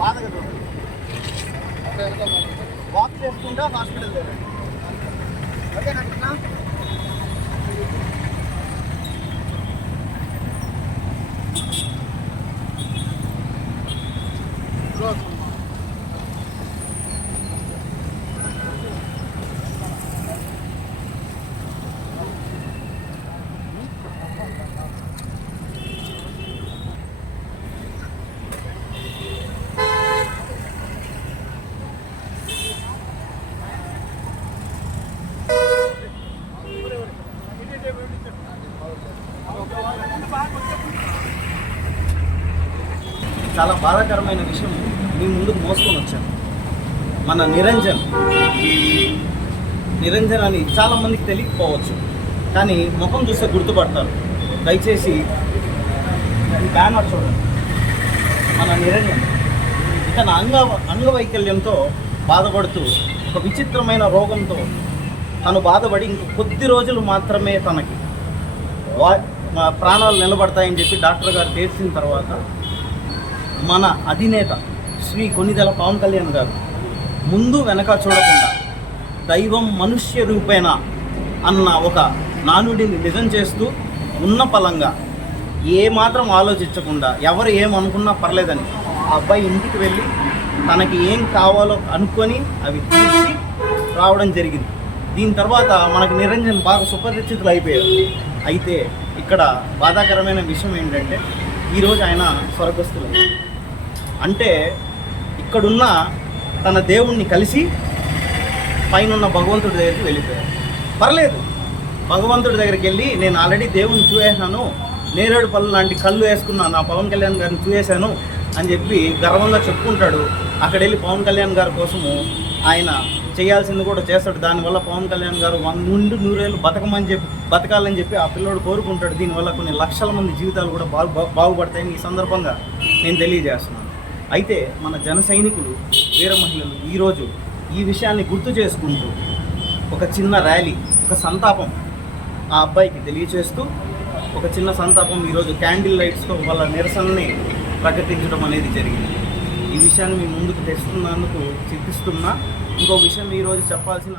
బాధగా వాక్ చేసుకుంటా హాస్పిటల్ దగ్గర. ఓకేనా కృష్ణ? చాలా బాధాకరమైన విషయం మీ ముందుకు మోసుకొని వచ్చాను. మన నిరంజన్ అని చాలామందికి తెలియకపోవచ్చు, కానీ ముఖం చూస్తే గుర్తుపడతారు. దయచేసి ఈ బ్యానర్ చూడండి. మన నిరంజన్ ఇతను అంగవైకల్యంతో బాధపడుతూ ఒక విచిత్రమైన రోగంతో తను బాధపడి ఇంక కొద్ది రోజులు మాత్రమే తనకి ప్రాణాలు నిలబడతాయని చెప్పి డాక్టర్ గారు తెలిసిన తర్వాత మన అధినేత శ్రీ కొణిదెల పవన్ కళ్యాణ్ గారు ముందు వెనక చూడకుండా దైవం మనుష్య రూపేణ అన్న ఒక నానుడిని నిజం చేస్తూ ఉన్న పలంగా ఏమాత్రం ఆలోచించకుండా ఎవరు ఏమనుకున్నా పర్లేదని ఆ అబ్బాయి ఇంటికి వెళ్ళి తనకి ఏం కావాలో అనుకొని అవి తీసి రావడం జరిగింది. దీని తర్వాత మనకు నిరంజన్ బాగా సుపరిచితులు అయిపోయారు. అయితే ఇక్కడ బాధాకరమైన విషయం ఏంటంటే ఈరోజు ఆయన స్వర్గస్థులు. అంటే ఇక్కడున్న తన దేవుణ్ణి కలిసి పైన భగవంతుడి దగ్గరికి వెళ్ళిపోయారు. పర్లేదు, భగవంతుడి దగ్గరికి వెళ్ళి నేను ఆల్రెడీ దేవుణ్ణి చూసేసాను, నేరేడు పళ్ళు లాంటి కళ్ళు వేసుకున్నాను, నా పవన్ కళ్యాణ్ గారిని చూసేసాను అని చెప్పి గర్వంగా చెప్పుకుంటాడు. అక్కడ వెళ్ళి పవన్ కళ్యాణ్ గారి కోసము ఆయన చేయాల్సింది కూడా చేస్తాడు. దానివల్ల పవన్ కళ్యాణ్ గారు 100 బతకాలని చెప్పి ఆ పిల్లోడు కోరుకుంటాడు. దీనివల్ల కొన్ని లక్షల మంది జీవితాలు కూడా బాగుపడతాయని ఈ సందర్భంగా నేను తెలియజేస్తున్నాను. అయితే మన జన సైనికులు, వీర మహిళలు ఈరోజు ఈ విషయాన్ని గుర్తు చేసుకుంటూ ఒక చిన్న ర్యాలీ, ఒక సంతాపం ఆ అబ్బాయికి తెలియచేస్తూ ఒక చిన్న సంతాపం ఈరోజు క్యాండిల్ లైట్స్తో వాళ్ళ నిరసనని ప్రకటించడం అనేది జరిగింది. ఈ విషయాన్ని మీ ముందుకు తెస్తున్నందుకు చింతిస్తున్నా. ఇంకో విషయం ఈరోజు చెప్పాల్సిన